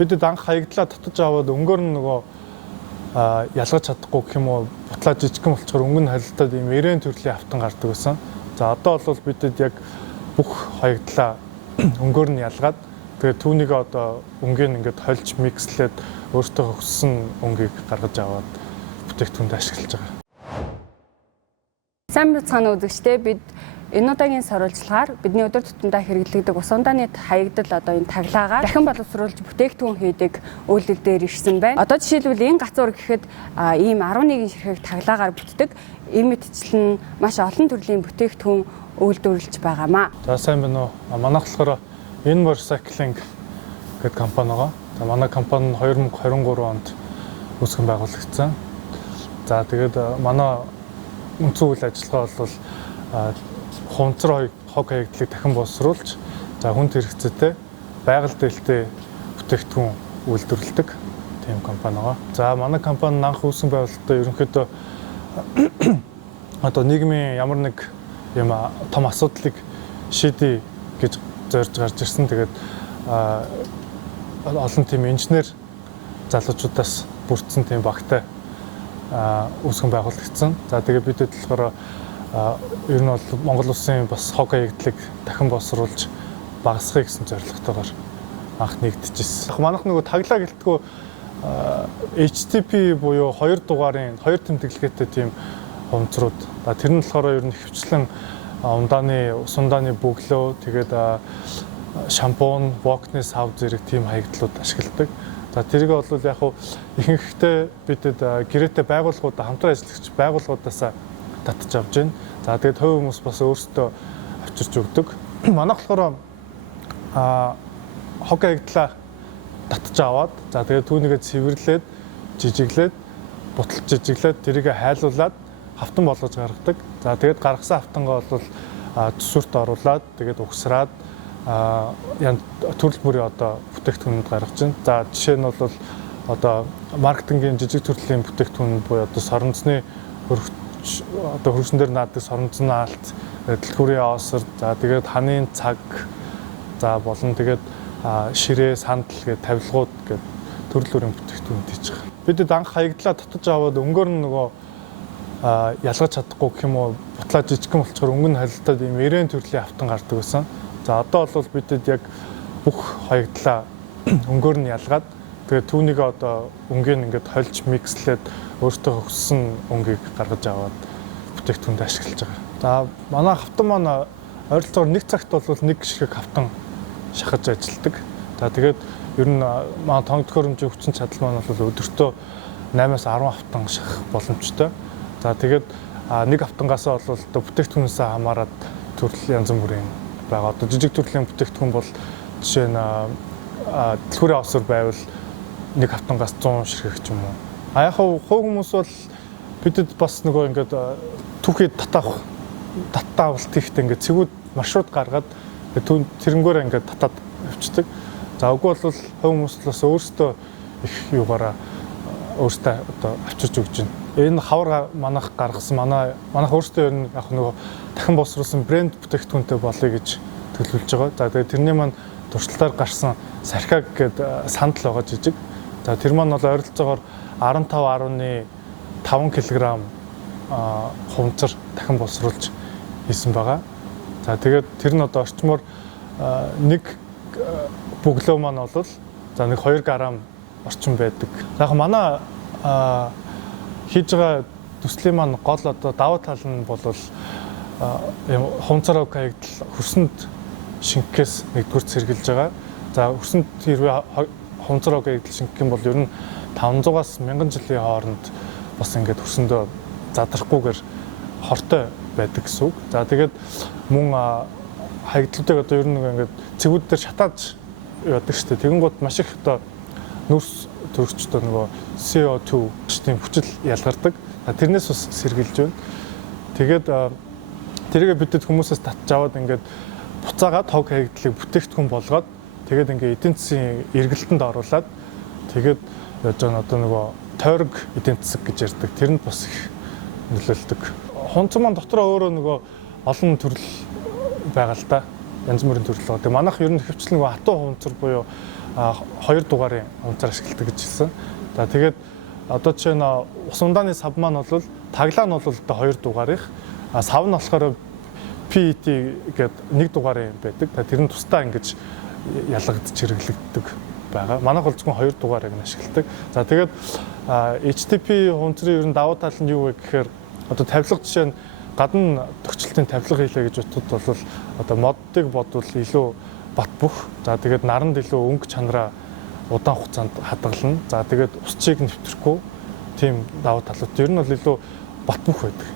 Бидэд анх хаягдлаа татаж аваад өнгөөр нь нөгөө ялгаж чадахгүй гэх юм уу бутлаа жижигхэн болчоор өнгө нь халилтаад ийм эрээн төрлийн автан гардаг байсан. За одоо бол бидэд яг бүх хаягдлаа өнгөөр нь ялгаад тэгээд түүнийг одоо өнгийг ингээд хольж микслээд өөртөө хөссөн өнгийг гаргаж аваад бүтээгдэхүүнд ашиглаж байгаа. Сайн бацхан үзэгчдээ бид энэ удаагийн сурвалжлагаар бидний өдөр тутамдаа хэрэглэгдэх ус ундааны хаягдал одоо энэ таглагаар дахин боловсруулж бүтээгдэхүүн хийдэг үйлдэл дээр ирсэн байна. Одоо жишээлбэл энэ гацуур гэхэд ийм 11 ширхэг таглагаар бүтдэг ийм мэтчил нь маш олон төрлийн бүтээгдэхүүн үйлдвэрлэж байгаамаа. За сайн байна уу? Манайх болохоор энэ Motorcycling гэдэг компани байгаа. За манай компани нь 2023 онд үүсгэн байгуулагдсан. За тэгээд манай үндсэн үйл ажиллагаа бол хунцар хог хаягдлыг дахин боловсруулж за хүнд хэрэгцээтэй байгаль дэлтэй бүтээгдэхүүн үйлдвэрлэдэг тийм компани байгаа. За манай компани анх үүсгэн байгуулалтаа ерөнхийдөө одоо нийгмийн ямар нэг юм том асуудлыг шийдэе гэж зорж гарч ирсэн. Тэгээд олон тийм инженер залуучуудаас бүрдсэн тийм багтай үүсгэн байгуулагдсан. За тэгээд бидэд болохоор ер нь бол Монгол улсын бас хог хаягдлыг дахин боловсруулж багасгахыг гэсэн зорилготойгоор анх нэгдэжсэн. Манайх нөгөө таглаа гэлтгүү HTP буюу 2 дугаарын 2 тэмдэглэгээтэй тийм хумцрууд. Тэр нь болохоор ер нь хөвчлэн ус ундааны бөглөө тэгээд шампунь, вокнес хав зэрэг тийм хаягдлууд ашигладаг. За тэрийг бол яг хуу ихэнхдээ бидэд гэрээтэй байгууллагуудаа хамтран ажиллагч байгууллагуудаас татж авч байна. За тэгээд хувь хүмүүс бас өөрсдөө авчирч өгдөг. Манайх болохоор хог хаягдлаа татж аваад за тэгээд түүнийгээ цэвэрлээд жижиглээд буталж жижиглээд тэрийгэ хайлуулад хавтан болгож гаргадаг. За тэгээд гаргасан хавтангаа бол төсвөрт оруулаад тэгээд угсраад төрөл бүрийн одоо бүтээгдэхүүнүүд гаргаж байна. За жишээ нь бол одоо маркетингийн жижиг төрлийн бүтээгдэхүүн буюу одоо соронзны одоо хөрсөн дээр наадаг соронзны алт, дэлгүүрийн осор, за тэгээд ханын цаг, за болон тэгээд ширээ, сандал гэдэг тавилгууд гэдэг төрөл бүрийн бүтээгдэхүүн хийж байгаа. Бидэд анх хаягдлаа татаж аваад өнгөөр нь нөгөө ялгаж чадахгүй гэх юм уу бутлаа жижигхэн болчоор өнгө нь халилтаад ийм эрээн төрлийн автан гардаг байсан. За одоо бол бидэд яг бүх хаягдлаа өнгөөр нь ялгаад тэгээд түүнийг одоо өнгийг ингээд хольж микслээд өөртөө хөссөн өнгийг гаргаж аваад бүтээгдэхүүнд ашиглаж байгаа. За манай хавтан маань ойролцоогоор нэг цагт бол нэг ширхэг хавтан шахаж ажилладаг. За тэгээд ер нь манай тоног төхөөрөмжийн хүчин чадал маань бол өдөртөө 8-аас 10 хавтан шахах боломжтой. За тэгээд нэг хавтангаас бол одоо бүтээгдэхүүнээс хамаарат төрөл янз бүрийн байгаа. Одоо жижиг төрлийн бүтээгдэхүүн бол жишээ нь дэлгүүрийн осор байвал нэг хавтангаас 100 ширхэг ч юм уу. Яг хувь хүмүүс бол бидэд бас нөгөө ингээд түүхийд татаавалт хийхдээ ингээд цэгүүд маршрут гаргаад тэрнгөөр ингээд татаад авчдаг. За үгүй бол хувь хүмүүс л бас өөрсдөө их юугаараа өөртөө одоо авчирч өгч байна. Энэ хавар манайх гаргасан манайх өөрсдөө ер нь яг нөгөө дахин боловсруулсан брэнд бүтээгдэхүүнтэй болъё гэж төлөвлөж байгаа. За тэгээд тэрний маань туршлагаар гарсан сархаг гэдэг сандал байгаа жижиг. За тэр маань бол ойролцоогоор 15.5 кг хумцар дахин боловсруулж хийсэн байгаа. За тэгээд тэр нь одоо орчмоор нэг бөглөө маань бол за нэг 2 г орчим байдаг. Яг манай хийж байгаа төслийн маань гол одоо давуу тал нь бол хумцар хог хаягдал хөрсөнд шингэхээс нэгдүгээр сэргийлж байгаа. За хөрсөнд хэрвээ хумцар хог хаягдал шингэх юм бол ер нь 500-аас 1000 жилийн хооронд бас ингээд хөрсөндөө задрахгүйгээр хортой байдаг гэсэн үг. За тэгээд мөн хаягдлуудыг одоо ер нь ингээд цэгүүд дээр шатааж яадаг шүү дээ. Тэгэнгუთ маш их одоо нүрс төрөгчдөө нөгөө CO2 тийм хүчил ялгардаг. Тэрнээс бас сэргийлж байна. Тэгээд тэргээ бидэд хүмүүсээс татж аваад ингээд буцаагаад хог хаягдлыг бүтээгдэхүүн болгоод тэгээд ингээд эдийн засгийн эргэлтэнд оруулаад тэгээд яаж байгаа одоо нөгөө тойрог эдийн засаг гэж ярьдаг. Тэр нь бас их нөлөөлдөг. Хунцан маань дотроо өөрөө нөгөө олон төрөл байгаа л да. янз бүрийн төрөл байгаа. Тэгээ манайх ер нь хөвчлэн нөгөө хатуу хуванцар буюу 2 дугаарын хуванцар ашигладаг гэж хэлсэн. За тэгээд одоо жишээ нь ус ундааны сав маань бол таглаа нь бол одоо 2 дугаарынх, сав нь болохоор PET гэдэг 1 дугаарын байдаг. Тэр нь тусдаа ингэж ялгагдж хэрэглэгддэг байгаа. Манайх бол зөвхөн 2 дугаарыг нь ашигладаг. За тэгээд HTP хуванцрын ер нь давуу тал нь юу вэ гэхээр одоо тавилга жишээ нь гадна төгсөлтийн тавилга хийлээ гэж бодоход бол одоо моддыг бодвол илүү бат бөх. За тэгээд наранд илүү өнгө чанараа удаан хугацаанд хадгална. За тэгээд усчийг нэвтрэхгүй тийм давуу талууд. Ер нь бол илүү бат бөх байдаг.